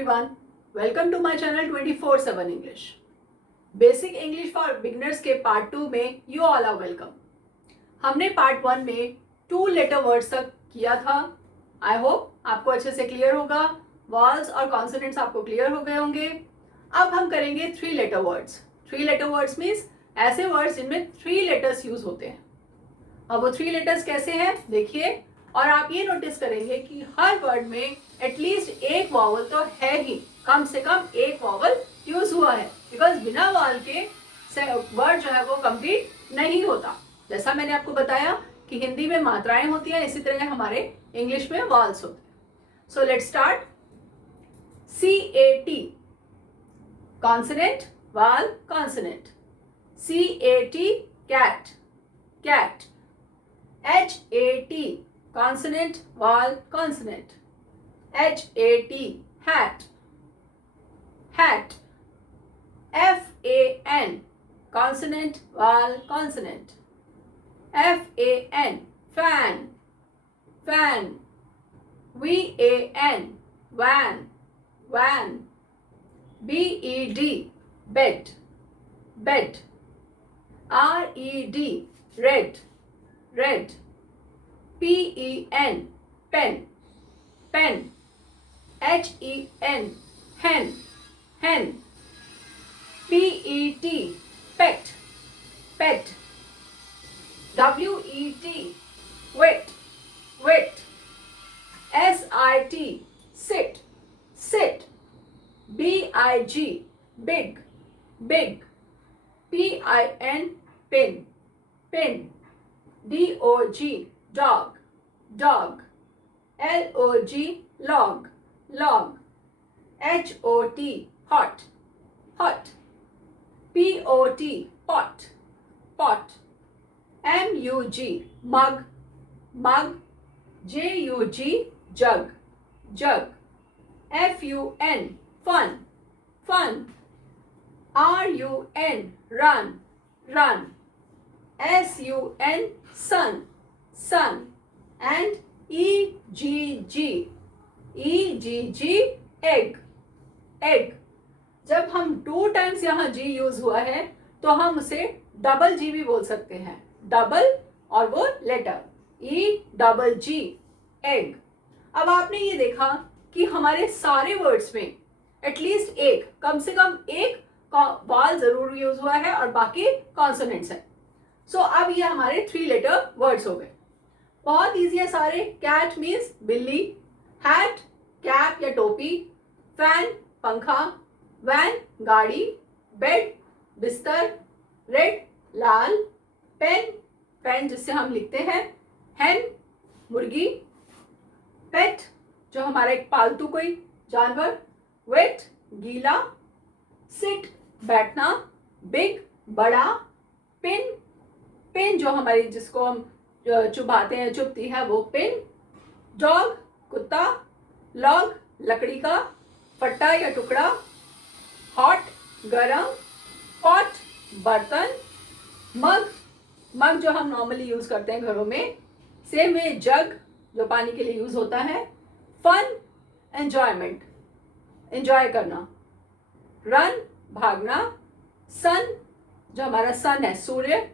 everyone. Welcome to my channel 24/7 English. Basic English for beginners के part 2 में you all are welcome. हमने part 1 में 2 letter words तक किया था. आई होप आपको अच्छे से क्लियर होगा. वॉल्स और कॉन्सोनेंट्स आपको क्लियर हो गए होंगे. अब हम करेंगे 3 letter words. 3 letter words means ऐसे वर्ड्स जिनमें 3 लेटर्स यूज होते हैं. अब वो 3 लेटर्स कैसे हैं देखिए. और आप ये नोटिस करेंगे कि हर वर्ड में एटलीस्ट एक वॉवल तो है ही. कम से कम एक वॉवल यूज हुआ है, बिकॉज बिना वॉवल के वर्ड जो है वो कंप्लीट नहीं होता. जैसा मैंने आपको बताया कि हिंदी में मात्राएं होती हैं, इसी तरह हमारे इंग्लिश में वॉवल्स होते हैं. So let's start. CAT consonant, vowel, consonant. CAT cat, cat. HAT consonant, vowel, consonant. HAT hat, hat. FAN consonant, vowel, consonant. FAN fan, fan. VAN van, van. BED bed, bed. RED red, red. PEN pen, pen. HEN hen, hen. PET pet, pet. WET wet, wet. SIT sit, sit. BIG big, big. PIN pin, pin. DOG dog, dog. LOG log, log. HOT hot, hot. POT pot, pot. MUG mug, mug. JUG jug, jug. FUN fun, fun. RUN run, run. SUN sun, sun. And EGG egg, egg. जब हम 2 times यहाँ G use हुआ है तो हम उसे double G भी बोल सकते हैं. डबल और वो लेटर EGG egg. अब आपने ये देखा कि हमारे सारे वर्ड्स में एटलीस्ट एक, कम से कम एक वॉवल जरूर यूज हुआ है और बाकी कॉन्सोनेंट्स हैं. सो अब ये हमारे 3 लेटर वर्ड्स हो गए. बहुत इजी है सारे. कैट मीन्स बिल्ली, हैट कैप या टोपी, फैन पंखा, वैन गाड़ी, बेड बिस्तर, रेड लाल, पेन पेन जिससे हम लिखते हैं, हैन मुर्गी, पेट जो हमारा एक पालतू कोई जानवर, वेट गीला, सिट बैठना, बिग बड़ा, पिन पिन जो हमारी जिसको हम चुभाते हैं, चुभती है वो पिन, डॉग कुत्ता, लॉग लकड़ी का फट्टा या टुकड़ा, हॉट गरम, पॉट बर्तन, मग मग जो हम नॉर्मली यूज करते हैं घरों में, सेम वे जग जो पानी के लिए यूज होता है, फन एंजॉयमेंट एंजॉय करना, रन भागना, सन जो हमारा सन है सूर्य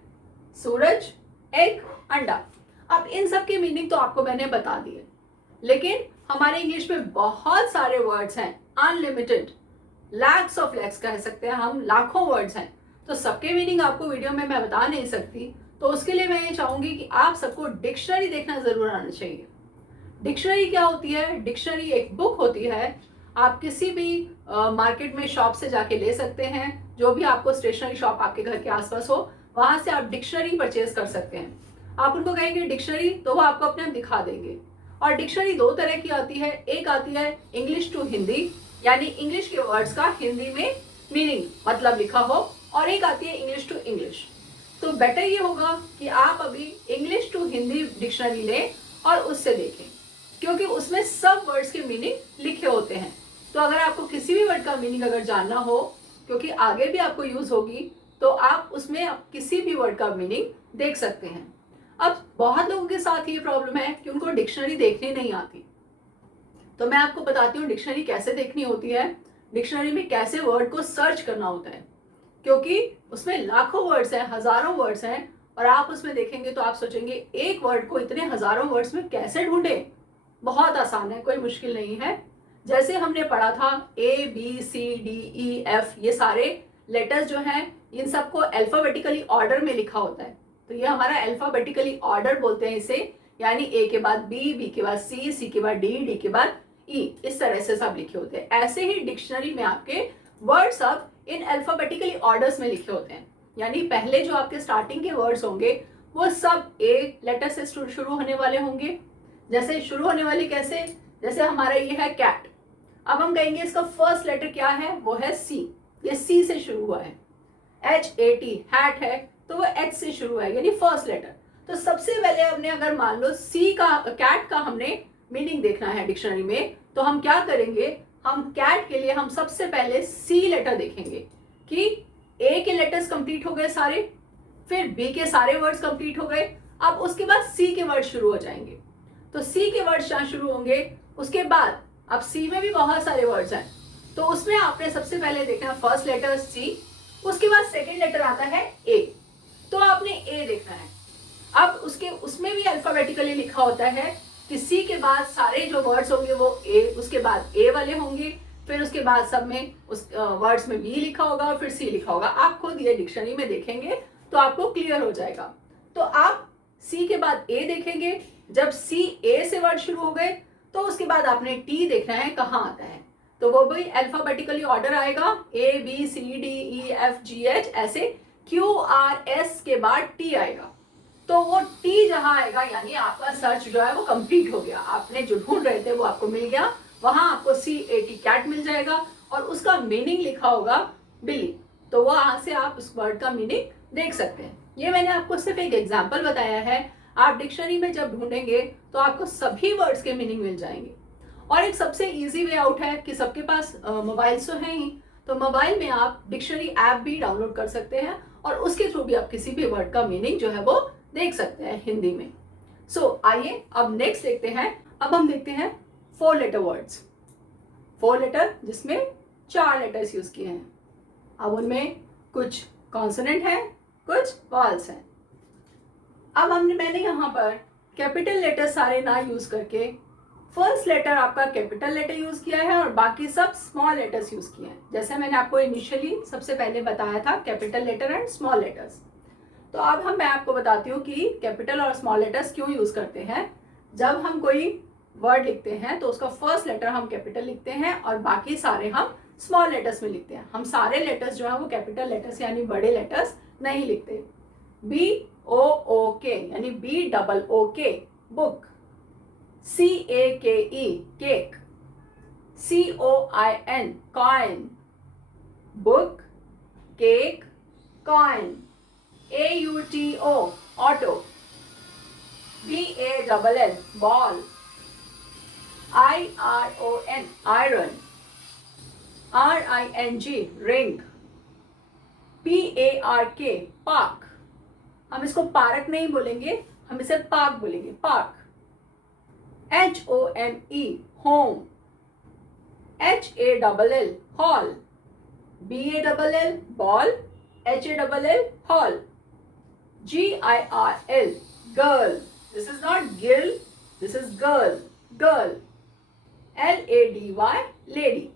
सूरज, एग अंडा. अब इन सब की मीनिंग तो आपको मैंने बता दी है, लेकिन हमारे इंग्लिश में बहुत सारे वर्ड्स हैं, अनलिमिटेड, लैक्स ऑफ लैक्स कह सकते हैं हम, लाखों वर्ड्स हैं. तो सबके मीनिंग आपको वीडियो में मैं बता नहीं सकती. तो उसके लिए मैं ये चाहूंगी कि आप सबको डिक्शनरी देखना जरूर आना चाहिए. डिक्शनरी क्या होती है? डिक्शनरी एक बुक होती है. आप किसी भी मार्केट में शॉप से जाके ले सकते हैं, जो भी आपको स्टेशनरी शॉप आपके घर के आसपास हो, वहां से आप डिक्शनरी परचेज कर सकते हैं. आप उनको कहेंगे डिक्शनरी तो वो आपको अपने आप दिखा देंगे. और डिक्शनरी 2 तरह की आती है. एक आती है इंग्लिश टू हिंदी, यानी इंग्लिश के वर्ड्स का हिंदी में मीनिंग मतलब लिखा हो, और एक आती है इंग्लिश टू इंग्लिश. तो बेटर ये होगा कि आप अभी इंग्लिश टू हिंदी डिक्शनरी लें और उससे देखें, क्योंकि उसमें सब वर्ड्स के मीनिंग लिखे होते हैं. तो अगर आपको किसी भी वर्ड का मीनिंग अगर जानना हो, क्योंकि आगे भी आपको यूज होगी, तो आप उसमें किसी भी वर्ड का मीनिंग देख सकते हैं. अब बहुत लोगों के साथ ये प्रॉब्लम है कि उनको डिक्शनरी देखने नहीं आती. तो मैं आपको बताती हूँ डिक्शनरी कैसे देखनी होती है, डिक्शनरी में कैसे वर्ड को सर्च करना होता है, क्योंकि उसमें लाखों वर्ड्स हैं, हजारों वर्ड्स हैं, और आप उसमें देखेंगे तो आप सोचेंगे एक वर्ड को इतने हजारों वर्ड्स में कैसे ढूंढे। बहुत आसान है, कोई मुश्किल नहीं है। जैसे हमने पढ़ा था ABCDEF, ये सारे लेटर्स जो हैं इन सबको अल्फाबेटिकली ऑर्डर में लिखा होता है, तो ये हमारा अल्फाबेटिकली ऑर्डर बोलते हैं इसे, यानी A के बाद B के बाद C के बाद D के बाद E, इस तरह से सब लिखे होते हैं। ऐसे ही डिक्शनरी में आपके वर्ड सब इन अल्फाबेटिकली ऑर्डर्स में लिखे होते हैं, यानी पहले जो आपके स्टार्टिंग के वर्ड्स होंगे वो सब A लेटर से शुरू होने वाले होंगे। जैसे शुरू होने वाले कैसे, जैसे हमारा ये है कैट, अब हम कहेंगे इसका फर्स्ट लेटर क्या है, वो है C, ये C से शुरू हुआ है। HAT हैट है, तो वो H से शुरू है, यानी फर्स्ट लेटर। तो सबसे पहले हमने अगर मान लो C का, कैट का हमने मीनिंग देखना है डिक्शनरी में, तो हम क्या करेंगे, हम कैट के लिए हम सबसे पहले C लेटर देखेंगे कि A के लेटर्स कंप्लीट हो गए सारे, फिर B के सारे वर्ड्स कंप्लीट हो गए, अब उसके बाद C के वर्ड शुरू हो जाएंगे। तो C के वर्ड्स जहाँ शुरू होंगे, उसके बाद अब C में भी बहुत सारे वर्ड्स हैं, तो उसमें आपने सबसे पहले देखना फर्स्ट लेटर C, उसके बाद सेकेंड लेटर आता है A, तो आपने A देखना है। अब उसके उसमें भी अल्फाबेटिकली लिखा होता है कि C के बाद सारे जो वर्ड्स होंगे वो A, उसके बाद A वाले होंगे, फिर उसके बाद सब में उस वर्ड्स में B लिखा होगा और फिर C लिखा होगा। आप खुद ये डिक्शनरी में देखेंगे तो आपको क्लियर हो जाएगा। तो आप C के बाद A देखेंगे, जब C A से वर्ड शुरू हो गए तो उसके बाद आपने T देखना है कहाँ आता है, तो वो भी अल्फाबेटिकली ऑर्डर आएगा, ABCDEFGH ऐसे, QRS के बाद T आएगा। तो वो T जहां आएगा यानी आपका सर्च जो है वो कंप्लीट हो गया, आपने जो ढूंढ रहे थे वो आपको मिल गया, वहां आपको CAT कैट मिल जाएगा और उसका मीनिंग लिखा होगा बिल्ली, तो वहां से आप उस वर्ड का मीनिंग देख सकते हैं। ये मैंने आपको सिर्फ एक एग्जाम्पल बताया है, आप डिक्शनरी में जब ढूंढेंगे तो आपको सभी वर्ड्स के मीनिंग मिल जाएंगे। और एक सबसे इजी वे आउट है कि सबके पास मोबाइल तो है ही, तो मोबाइल में आप डिक्शनरी ऐप भी डाउनलोड कर सकते हैं और उसके थ्रू भी आप किसी भी वर्ड का मीनिंग जो है वो देख सकते हैं हिंदी में। सो आइए अब नेक्स्ट देखते हैं। अब हम देखते हैं 4 लेटर वर्ड्स, 4 लेटर जिसमें 4 लेटर्स यूज किए हैं। अब उनमें कुछ कॉन्सोनेंट है, कुछ वॉवल्स हैं। अब मैंने यहाँ पर कैपिटल लेटर सारे ना यूज करके फर्स्ट लेटर आपका कैपिटल लेटर यूज किया है और बाकी सब स्मॉल लेटर्स यूज किए हैं, जैसे मैंने आपको इनिशियली सबसे पहले बताया था capital letter and small letters. तो अब मैं आपको बताती हूँ कि कैपिटल और स्मॉल लेटर्स क्यों यूज करते हैं। जब हम कोई वर्ड लिखते हैं तो उसका फर्स्ट लेटर हम कैपिटल लिखते हैं और बाकी सारे हम स्मॉल लेटर्स में लिखते हैं। हम सारे लेटर्स जो है वो कैपिटल लेटर्स यानी बड़े लेटर्स नहीं लिखते। BOOK यानी BOOK book, CAKE cake, COIN coin, book, cake, coin, AUTO auto, BALL ball, IRON iron, RING ring, PARK park, हम इसको पार्क नहीं बोलेंगे, हम इसे पार्क बोलेंगे, पार्क, HOME home, HALL hall, BALL ball, HALL hall, GIRL girl, this is not girl, this is girl, girl, LADY lady.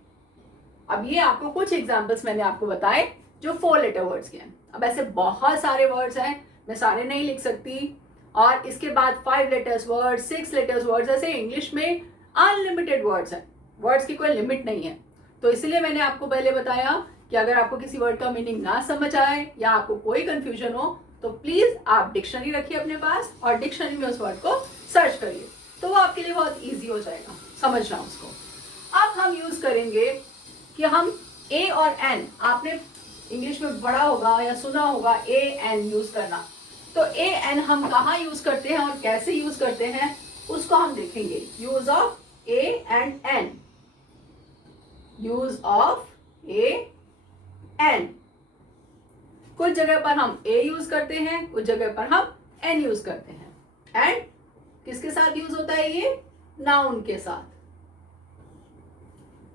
अब ये आपको कुछ एग्जाम्पल्स मैंने आपको बताए जो 4 लेटर वर्ड्स के हैं। अब ऐसे बहुत सारे वर्ड्स हैं, मैं सारे नहीं लिख सकती, और इसके बाद 5 लेटर्स वर्ड, 6 लेटर्स वर्ड्स, ऐसे इंग्लिश में अनलिमिटेड वर्ड्स हैं, वर्ड्स की कोई लिमिट नहीं है। तो इसलिए मैंने आपको पहले बताया कि अगर आपको किसी वर्ड का मीनिंग ना समझ आए या आपको कोई कंफ्यूजन हो तो प्लीज आप डिक्शनरी रखिए अपने पास और डिक्शनरी में उस वर्ड को सर्च करिए, तो वो आपके लिए बहुत ईजी हो जाएगा समझना उसको। अब हम यूज करेंगे कि हम A और N, आपने इंग्लिश में पढ़ा होगा या सुना होगा AN यूज करना, तो AN हम कहाँ यूज करते हैं और कैसे यूज करते हैं उसको हम देखेंगे। Use of A and N, use of A N, कुछ जगह पर हम A यूज करते हैं, कुछ जगह पर हम N यूज करते हैं। एंड किसके साथ यूज होता है ये, नाउन के साथ।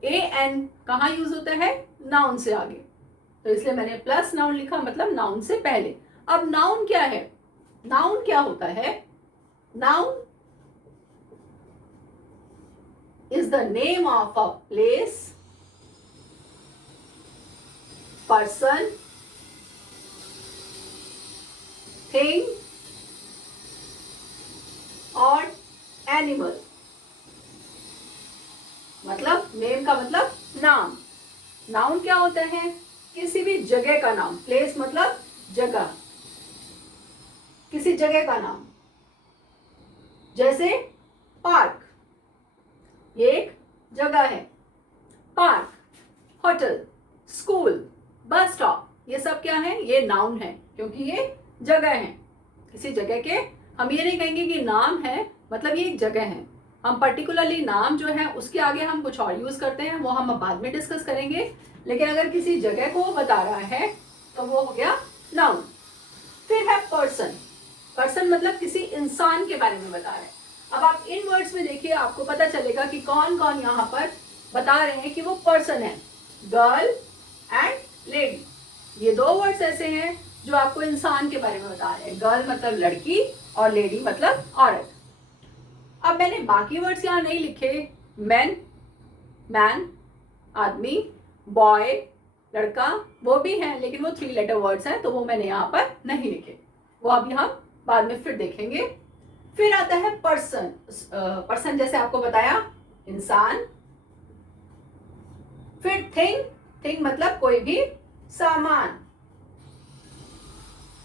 ए एन कहाँ यूज होता है? नाउन से आगे, तो इसलिए मैंने प्लस नाउन लिखा, मतलब नाउन से पहले। अब नाउन क्या है? नाउन क्या होता है? Noun is the name of a place, person, thing और एनिमल। मतलब नेम का मतलब नाम। नाउन क्या होता है? किसी भी जगह का नाम। प्लेस मतलब जगह, किसी जगह का नाम। जैसे पार्क, ये एक जगह है। Park, hotel, school, bus stop, ये सब क्या है? ये नाउन है, क्योंकि ये जगह है। किसी जगह के हम ये नहीं कहेंगे कि नाम है, मतलब ये एक जगह है। हम पर्टिकुलरली नाम जो है उसके आगे हम कुछ और यूज करते हैं, वो हम बाद में डिस्कस करेंगे। लेकिन अगर किसी जगह को बता रहा है तो वो हो गया नाउन। फिर है पर्सन। पर्सन मतलब किसी इंसान के बारे में बता रहे हैं। अब आप इन वर्ड्स में देखिए, आपको पता चलेगा कि कौन कौन यहाँ पर बता रहे हैं कि वो पर्सन है। गर्ल एंड लेडी, ये दो वर्ड्स ऐसे हैं जो आपको इंसान के बारे में बता रहे हैं। गर्ल मतलब लड़की और लेडी मतलब औरत। अब मैंने बाकी वर्ड्स यहाँ नहीं लिखे। मैन, मैन आदमी, बॉय लड़का, वो भी हैं, लेकिन वो 3 लेटर वर्ड्स हैं, तो वो मैंने यहाँ पर नहीं लिखे। वो अभी हम बाद में फिर देखेंगे। फिर आता है पर्सन। पर्सन जैसे आपको बताया, इंसान। फिर थिंग, थिंग मतलब कोई भी सामान।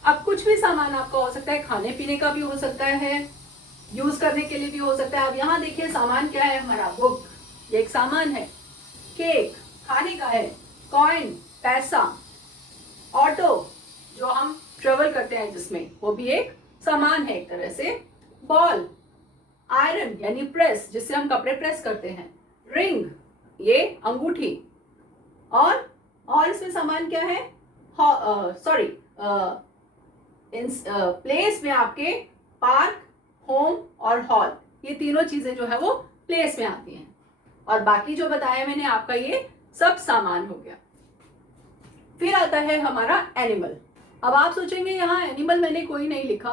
अब कुछ भी सामान आपका हो सकता है, खाने पीने का भी हो सकता है, यूज करने के लिए भी हो सकता है। अब यहाँ देखिए सामान क्या है हमारा? बुक, ये एक सामान है। केक खाने का है। कॉइन पैसा। ऑटो जो हम ट्रेवल करते हैं जिसमें, वो भी एक सामान है एक तरह से। बॉल, आयरन यानी प्रेस, जिससे हम कपड़े प्रेस करते हैं। रिंग, ये अंगूठी। और इसमें सामान क्या है? सॉरी, प्लेस में आपके पार्क, होम और हॉल, ये तीनों चीजें जो है वो प्लेस में आती हैं। और बाकी जो बताया मैंने आपका, ये सब सामान हो गया। फिर आता है हमारा एनिमल। अब आप सोचेंगे यहाँ एनिमल मैंने कोई नहीं लिखा,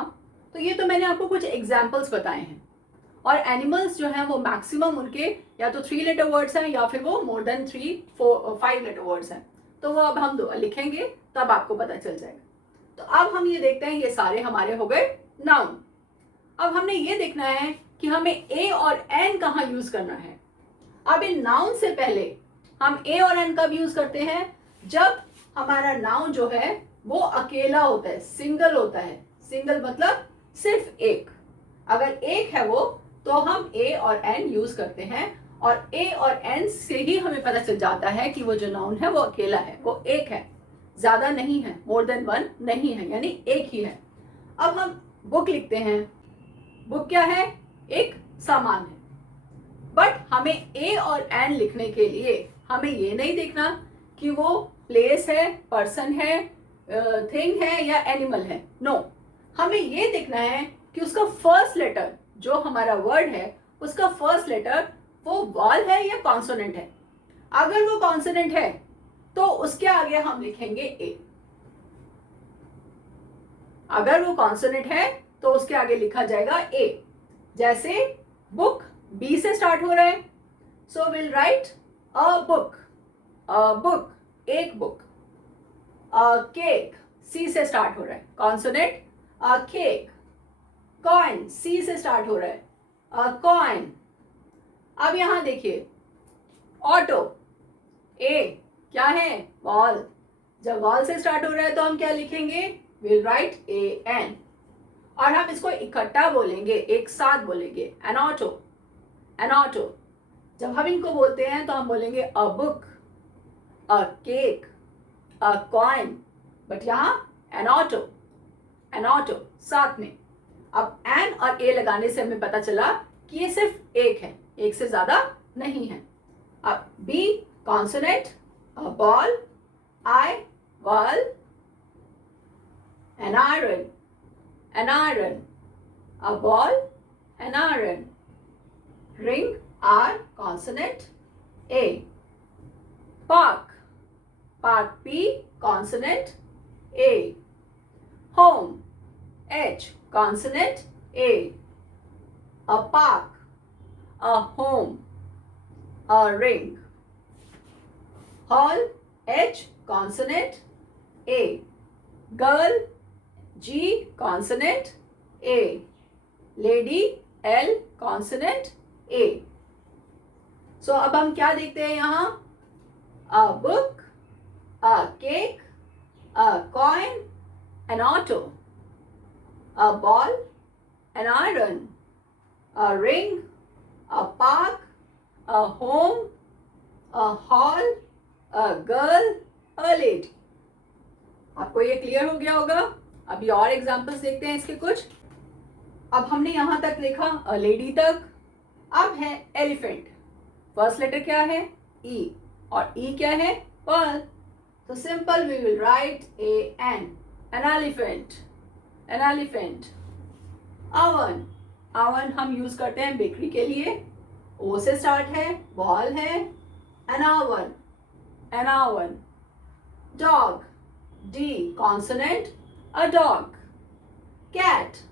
तो ये तो मैंने आपको कुछ एग्जाम्पल्स बताए हैं। और एनिमल्स जो हैं वो मैक्सिमम उनके या तो 3 लेटर वर्ड्स हैं या फिर वो मोर देन 5 लेटर वर्ड्स हैं। तो वो अब हम लिखेंगे तब आपको पता चल जाएगा। तो अब हम ये देखते हैं, ये सारे हमारे हो गए नाउन। अब हमने ये देखना है कि हमें ए और एन कहाँ यूज करना है। अब इन नाउन से पहले हम ए और एन कब यूज करते हैं? जब हमारा नाउन जो है वो अकेला होता है, सिंगल होता है। सिंगल मतलब सिर्फ एक। अगर एक है वो, तो हम ए और एन यूज करते हैं। और ए और एन से ही हमें पता चल जाता है कि वो जो नाउन है वो अकेला है, वो एक है, ज्यादा नहीं है, मोर देन वन नहीं है, यानी एक ही है। अब हम बुक लिखते हैं। बुक क्या है? एक सामान है। बट हमें ए और एन लिखने के लिए हमें ये नहीं देखना कि वो प्लेस है, पर्सन है, थिंग है या एनिमल है। नो, हमें ये देखना है कि उसका फर्स्ट लेटर, जो हमारा वर्ड है उसका फर्स्ट लेटर वो वॉल है या कॉन्सोनेंट है। अगर वो कॉन्सोनेंट है तो उसके आगे हम लिखेंगे ए। अगर वो कॉन्सोनेंट है तो उसके आगे लिखा जाएगा ए। जैसे बुक बी से स्टार्ट हो रहा है, so will write a book. A book, एक बुक। अ केक, सी से स्टार्ट हो रहा है, कॉन्सोनेंट। अ केक। कॉइन, सी से स्टार्ट हो रहा है, अ कॉइन। अब यहां देखिए, ऑटो, ए क्या है? वॉल। जब वॉल से स्टार्ट हो रहा है तो हम क्या लिखेंगे? Will write A N. और हम इसको इकट्ठा बोलेंगे, एक साथ बोलेंगे, एन ऑटो। N auto. जब हम इनको बोलते हैं तो हम बोलेंगे a book, a cake, a coin. But यहाँ एन ऑटो, एन ऑटो साथ में। अब एन और ए लगाने से हमें पता चला कि ये सिर्फ एक है, एक से ज्यादा नहीं है। अब B consonant, a ball, I ball, N iron, N iron, a ball, N iron, ring, R consonant, A. Park. Park, P, consonant, A. Home, H, consonant, A. A park, a home, a ring. Hall, H, consonant, A. Girl, G, consonant, A. Lady, L, consonant, A. So अब हम क्या देखते हैं यहाँ? A book, a cake, a coin, an auto, a ball, an iron, a ring, a park, a home, a hall, a girl, a lady. आपको ये clear हो गया होगा? अभी और एग्जाम्पल्स देखते हैं इसके कुछ. अब हमने यहां तक देखा अ लेडी तक. अब है एलिफेंट. फर्स्ट लेटर क्या है? ई. और ई क्या है? पर्ल. तो simple we will write A N elephant. An elephant. Oven. Oven हम यूज करते हैं बेकरी के लिए. ओ से स्टार्ट है, बॉल है. An oven. An oven. Dog. D consonant, a dog. Cat.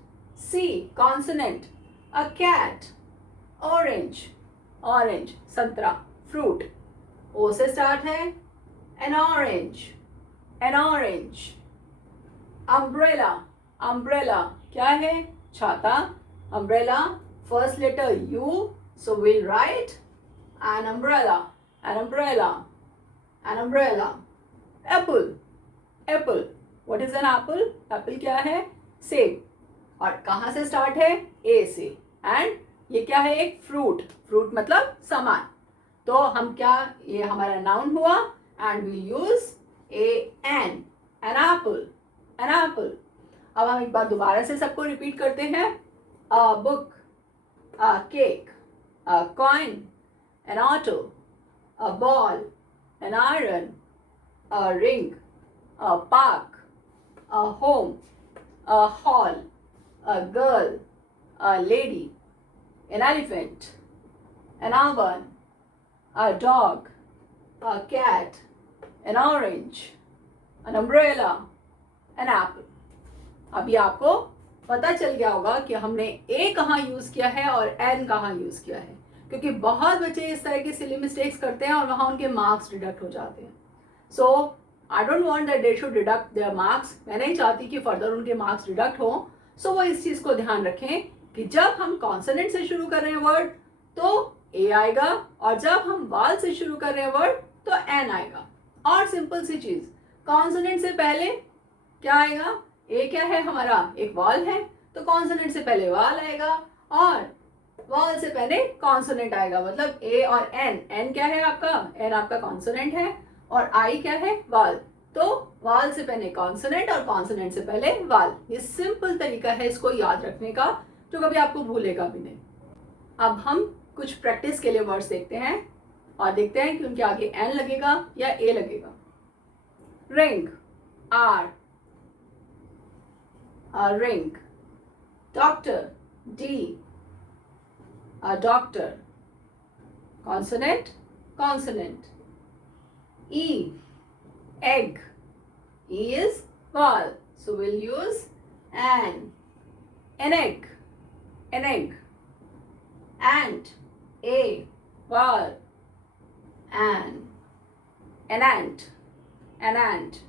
C consonant, a cat. Orange, orange, संतरा, fruit. O से start है, an orange, an orange. Umbrella, umbrella, क्या है? छाता. Umbrella, first letter U, so we'll write an umbrella, an umbrella, an umbrella. Apple, apple. What is an apple? Apple क्या है? सेब. और कहाँ से स्टार्ट है? ए से. एंड ये क्या है? एक फ्रूट. फ्रूट मतलब सामान. तो हम क्या, ये हमारा नाउन हुआ. And we use A N apple. An apple. अब हम एक बार दोबारा से सबको रिपीट करते हैं. A book, a cake, a coin, N auto, a ball, N iron, a ring, a park, a home, a hall, a girl, a lady, an elephant, an oven, a dog, a cat, an orange, an umbrella, an apple. अभी आपको पता चल गया होगा कि हमने ए कहाँ use किया है और एन कहाँ यूज किया है, क्योंकि बहुत बच्चे इस तरह के सिली मिस्टेक्स करते हैं और वहाँ उनके मार्क्स डिडक्ट हो जाते हैं. So I don't want that they should deduct their marks. मैं नहीं चाहती कि फर्दर उनके मार्क्स डिडक्ट हो. सो वो इस चीज़ को ध्यान रखें कि जब हम कॉन्सोनेंट से शुरू कर रहे हैं वर्ड तो ए आएगा, और जब हम वाल से शुरू कर रहे हैं वर्ड तो एन आएगा. और सिंपल सी चीज़, कॉन्सोनेंट से पहले क्या आएगा? ए क्या है हमारा? एक वाल है, तो कॉन्सोनेंट से पहले वाल आएगा और वाल से पहले कॉन्सोनेंट आएगा. मतलब ए और एन. एन क्या है आपका? एन आपका कॉन्सोनेंट है. और आई क्या है? वाल. तो वाल से पहले कॉन्सोनेंट और कॉन्सोनेंट से पहले वाल. ये सिंपल तरीका है इसको याद रखने का, जो कभी आपको भूलेगा भी नहीं. अब हम कुछ प्रैक्टिस के लिए वर्ड्स देखते हैं और देखते हैं कि उनके आगे एन लगेगा या ए लगेगा. Ring, R, a ring. Doctor, D, a doctor. Consonant, consonant. E, egg. E is vowel, so we'll use an. An egg, an egg. Ant, A, vowel, an. An ant, an ant.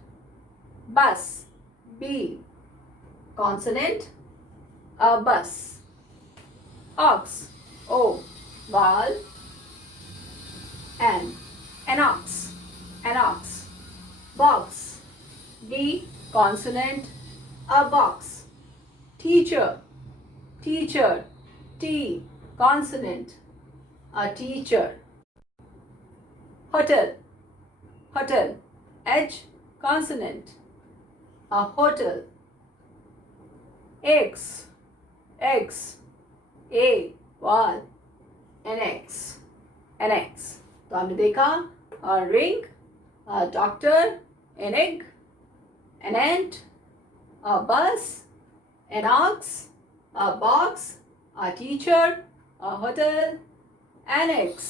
Bus, B, consonant, a bus. Ox, O, vowel, an ox, an ox. Box, B, consonant, a box. Teacher, teacher, T, consonant, a teacher. Hotel, hotel, H, consonant, a hotel. Eggs, eggs, A, vowel, an X, an X. तो हमने देखा a ring, a doctor, an egg, an ant, a bus, an ox, a box, a teacher, a hotel, an X.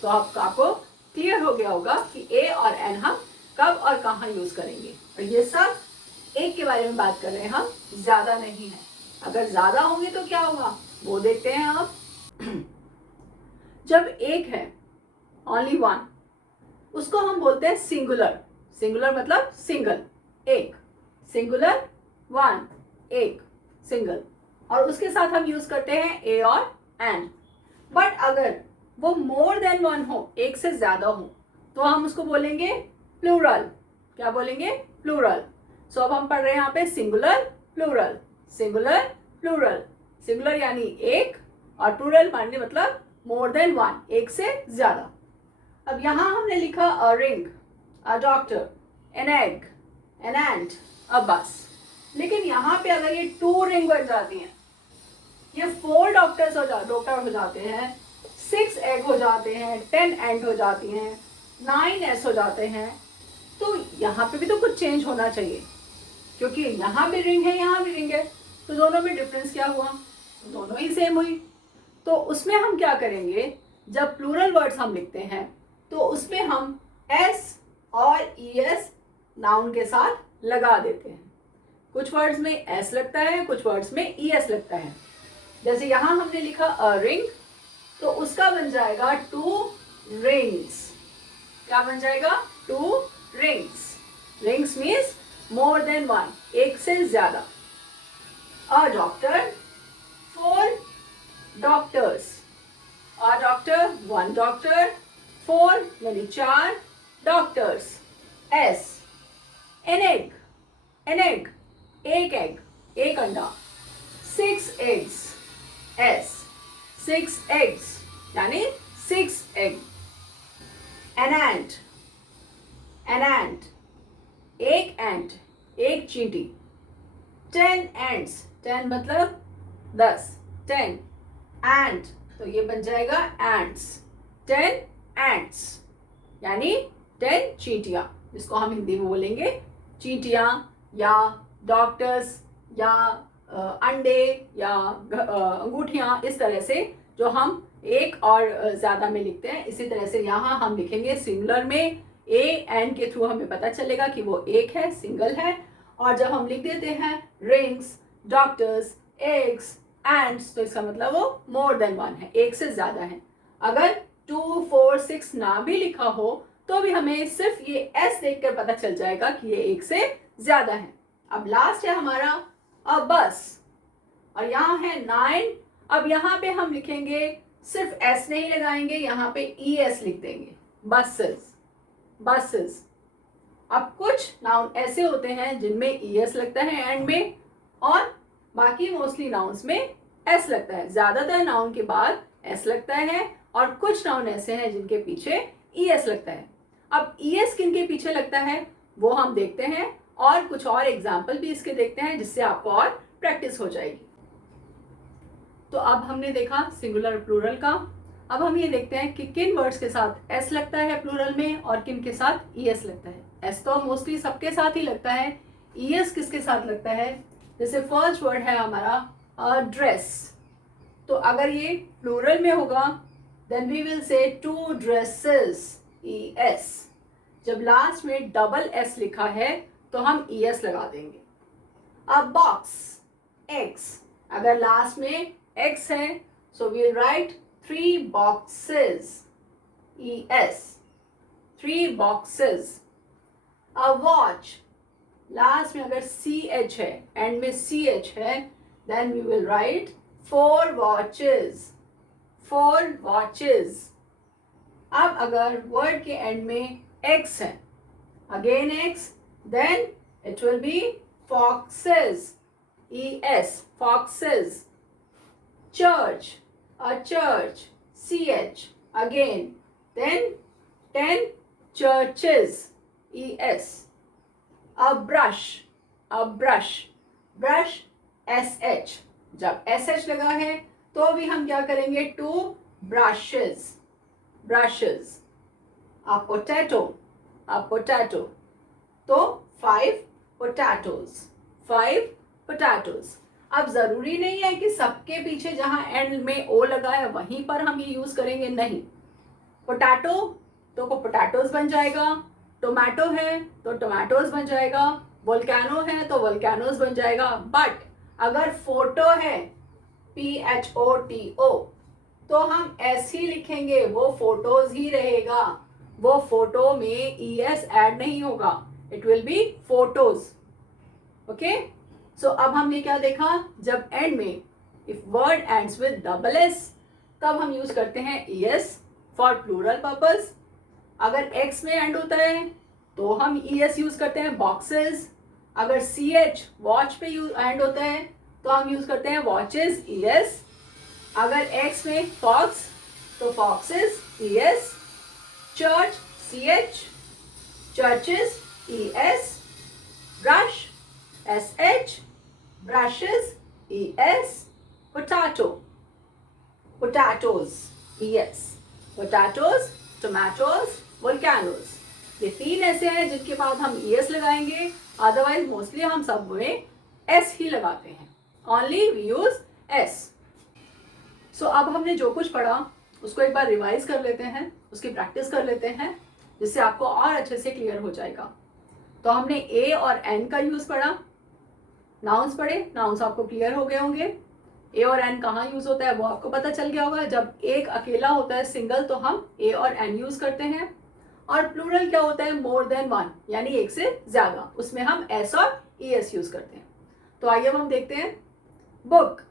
तो आपको clear हो गया होगा कि ए और एन हम कब और कहाँ यूज करेंगे। और ये सब एक के बारे में बात कर रहे हैं हम, ज्यादा नहीं है। अगर ज्यादा होंगे तो क्या होगा वो देखते हैं आप। जब एक है, ओनली वन, उसको हम बोलते हैं सिंगुलर। सिंगुलर मतलब सिंगल, एक। सिंगुलर वन, एक, सिंगल। और उसके साथ हम यूज करते हैं ए और एन। बट अगर वो मोर देन वन हो, एक से ज्यादा हो, तो हम उसको बोलेंगे प्लूरल। क्या बोलेंगे? प्लूरल। सो अब हम पढ़ रहे हैं यहाँ पे singular plural, singular plural. Singular यानी एक और प्लूरल मानने मतलब मोर देन वन, एक से ज्यादा। अब यहां हमने लिखा a ring, a doctor, an egg, an ant, a bus. लेकिन यहाँ पे अगर ये 2 रिंग बन जाती हैं, ये 4 डॉक्टर हो जाते हैं, 6 एग हो जाते हैं, 10 एंट हो जाती हैं, 9 एस हो जाते हैं, तो यहाँ पे भी तो कुछ चेंज होना चाहिए, क्योंकि यहाँ भी रिंग है, यहाँ भी रिंग है, तो दोनों में डिफरेंस क्या हुआ? दोनों ही सेम हुई। तो उसमें हम क्या करेंगे, जब प्लूरल वर्ड्स हम लिखते हैं तो उसमें हम एस और ईएस नाउन के साथ लगा देते हैं। कुछ वर्ड्स में एस लगता है, कुछ वर्ड्स में ईएस लगता है। जैसे यहां हमने लिखा अ रिंग, तो उसका बन जाएगा 2 रिंग्स। क्या बन जाएगा? 2 rings. Rings means more than one, एक से ज्यादा। A doctor, 4 doctors. A doctor, 1 doctor, 4 यानी 4 doctors. S, N egg, an egg, एक एग, एक अंडा। 6 एग्स, एस, 6 एग्स यानी 6 egg. An ant, an ant, एक एंट, एक चींटी। 10 एंट्स, 10 मतलब 10, 10 एंट, तो ये बन जाएगा एंट्स। 10 एंट्स यानी 10 चींटियां, जिसको हम हिंदी में बोलेंगे चींटियां, या डॉक्टर्स, या अंडे, या अंगूठियां, इस तरह से जो हम एक और ज्यादा में लिखते हैं। इसी तरह से यहाँ हम लिखेंगे सिंगुलर में ए एन के थ्रू हमें पता चलेगा कि वो एक है, सिंगल है। और जब हम लिख देते हैं रिंग्स, डॉक्टर्स, एग्स, एंड्स, तो इसका मतलब वो मोर देन वन है, एक से ज्यादा है। अगर 2, 4, 6 ना भी लिखा हो तो भी हमें सिर्फ ये एस देखकर पता चल जाएगा कि ये एक से ज्यादा है। अब लास्ट है हमारा अ बस, और यहाँ है 9। अब यहाँ पे हम लिखेंगे, सिर्फ एस नहीं लगाएंगे, यहाँ पे ई एस लिख देंगे, बसेस, बसेस। अब कुछ नाउन ऐसे होते हैं जिनमें ई एस लगता है एंड में, और बाकी मोस्टली नाउन्स में एस लगता है। ज्यादातर नाउन के बाद एस लगता है, और कुछ नाउन ऐसे हैं जिनके पीछे ई एस लगता है। अब ई एस किन के पीछे लगता है वो हम देखते हैं, और कुछ और एग्जाम्पल भी इसके देखते हैं, जिससे आपको और प्रैक्टिस हो जाएगी। तो अब हमने देखा सिंगुलर प्लूरल का। अब हम ये देखते हैं कि किन वर्ड्स के साथ एस लगता है प्लूरल में और किन के साथ ई एस लगता है। एस तो मोस्टली सबके साथ ही लगता है, ई एस किसके साथ लगता है? जैसे फर्स्ट वर्ड है हमारा ड्रेस, तो अगर ये प्लूरल में होगा then we will say 2 dresses, E S. जब लास्ट में डबल एस लिखा है तो हम ई एस लगा देंगे। अब बॉक्स, एक्स, अगर लास्ट में एक्स है so we write 3 boxes, E S, 3 boxes। A watch, last में अगर सी एच है, एंड में सी एच है, then we will write 4 watches, 4 watches। अब अगर वर्ड के एंड में एक्स है, again X, then it will be foxes, E S, foxes। Church, a church, ch, again, then 10 churches, es। a brush, a brush, brush, sh। जब sh लगा है तो भी हम क्या करेंगे? 2 brushes, brushes। a potato, a potato, तो 5 potatoes, 5 potatoes। अब जरूरी नहीं है कि सबके पीछे जहां एंड में ओ लगा है वहीं पर हम ये यूज करेंगे, नहीं। पोटैटो तो पोटैटोज बन जाएगा, टोमेटो है तो टोमेटोज बन जाएगा, वोल्केनो है तो वोल्केनोज बन जाएगा। बट अगर फोटो है PHOTO तो हम ऐसे ही लिखेंगे, वो फोटोज ही रहेगा, वो फोटो में ES ऐड नहीं होगा, it will be photos. Okay, so अब हमने क्या देखा, जब एंड में if word ends with double S तब हम यूज करते हैं ES फॉर प्लूरल पर्पस। अगर X में एंड होता है तो हम ES यूज करते हैं बॉक्सेस। अगर CH वॉच पे एंड होता है तो हम यूज करते हैं वॉचेस ES। अगर X में फॉक्स तो foxes ES। Church CH, churches ES। Brush SH, brushes ES। Potato potatoes ES। potatoes, tomatoes, volcanoes, ये तीन ऐसे हैं जिनके बाद हम ES लगाएंगे, अदरवाइज मोस्टली हम सब में S ही लगाते हैं, ओनली वी यूज S। सो अब हमने जो कुछ पढ़ा उसको एक बार रिवाइज कर लेते हैं, उसकी प्रैक्टिस कर लेते हैं, जिससे आपको और अच्छे से क्लियर हो जाएगा। तो हमने A और N का यूज पढ़ा, नाउन्स पढ़े, नाउन्स आपको क्लियर हो गए होंगे। ए और एन कहाँ यूज होता है वो आपको पता चल गया होगा। जब एक अकेला होता है सिंगल तो हम ए और एन यूज करते हैं, और प्लूरल क्या होता है, मोर देन वन, यानी एक से ज्यादा, उसमें हम एस और ES यूज करते हैं। तो आइए अब हम देखते हैं बुक।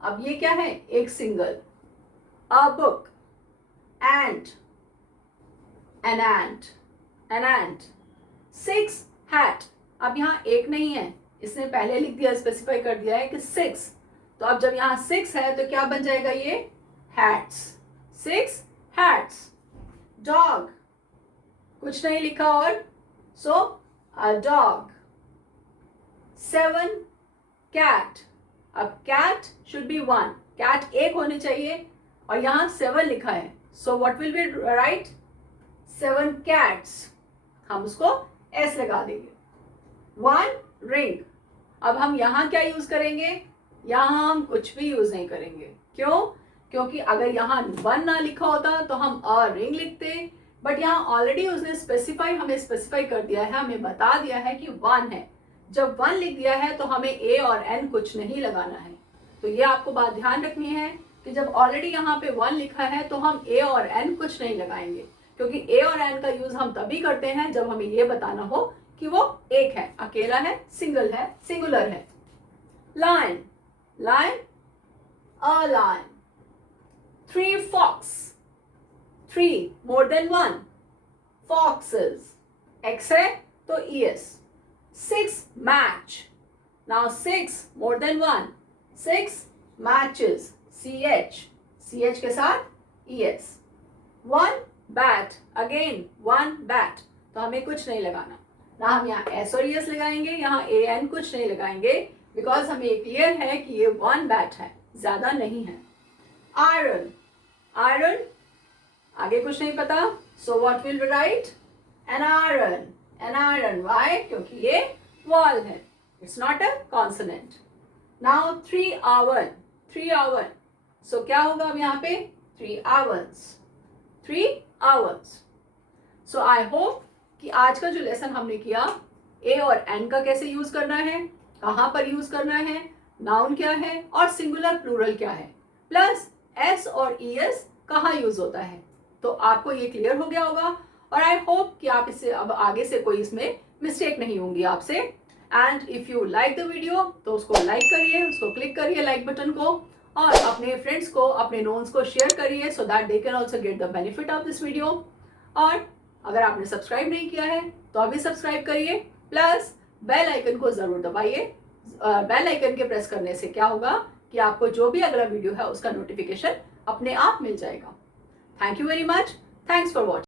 अब ये क्या है, एक single, a book. Ant, an ant, an ant. 6 hat, अब यहाँ एक नहीं है, इसने पहले लिख दिया, स्पेसिफाई कर दिया है कि 6, तो अब जब यहाँ 6 है तो क्या बन जाएगा, ये हैट्स, 6 हैट्स। डॉग, कुछ नहीं लिखा और, सो अ डॉग। 7 कैट, अब कैट शुड बी 1, कैट एक होनी चाहिए और यहाँ 7 लिखा है, सो what will be right, 7 cats, हम उसको S लगा देंगे। 1 रिंग, अब हम यहाँ क्या यूज करेंगे, यहाँ हम कुछ भी यूज नहीं करेंगे। क्यों, क्योंकि अगर यहाँ 1 ना लिखा होता तो हम अ रिंग लिखते, बट यहाँ ऑलरेडी उसने हमें स्पेसिफाई कर दिया है, हमें बता दिया है कि 1 है। जब 1 लिख दिया है तो हमें A और N कुछ नहीं लगाना है। तो ये आपको बात ध्यान रखनी है कि जब ऑलरेडी यहाँ पे 1 लिखा है तो हम A और N कुछ नहीं लगाएंगे, क्योंकि A और N का यूज हम तभी करते हैं जब हमें ये बताना हो कि वो एक है, अकेला है, सिंगल है, सिंगुलर है। Line, lion, a lion। 3 fox, 3 more than 1, foxes, X है तो ES। 6 match, now 6 more than 1, 6 matches, CH के साथ ES। 1 bat, again 1 bat, तो हमें कुछ नहीं लगाना, ना हम यहाँ S और ES लगाएंगे, यहाँ AN कुछ नहीं लगाएंगे, बिकॉज हमें ये क्लियर है कि ये 1 बैट है, ज्यादा नहीं है। आयरन, आयरन, आगे कुछ नहीं पता, so what will be right, an iron, N iron. Why, क्योंकि ये वॉल है, it's not a consonant. Now 3 hour, 3 hour, so क्या होगा अब यहाँ पे, 3 hours, 3 hours. So I hope कि आज का जो लेसन हमने किया, ए और एन का कैसे यूज करना है, कहाँ पर यूज करना है, नाउन क्या है और सिंगुलर प्लूरल क्या है, प्लस S और ES कहाँ यूज होता है, तो आपको ये क्लियर हो गया होगा। और आई होप कि आप इससे अब आगे से कोई इसमें मिस्टेक नहीं होंगी आपसे। And if you like the video तो उसको लाइक करिए, उसको क्लिक करिए लाइक बटन को, और अपने फ्रेंड्स को, अपने नोन्स को शेयर करिए, so that they can also get the benefit of this video. और अगर आपने सब्सक्राइब नहीं किया है तो अभी सब्सक्राइब करिए, प्लस बेल आइकन को जरूर दबाइए। बेल आइकन के प्रेस करने से क्या होगा कि आपको जो भी अगला वीडियो है उसका नोटिफिकेशन अपने आप मिल जाएगा। Thank you very much, thanks for watching.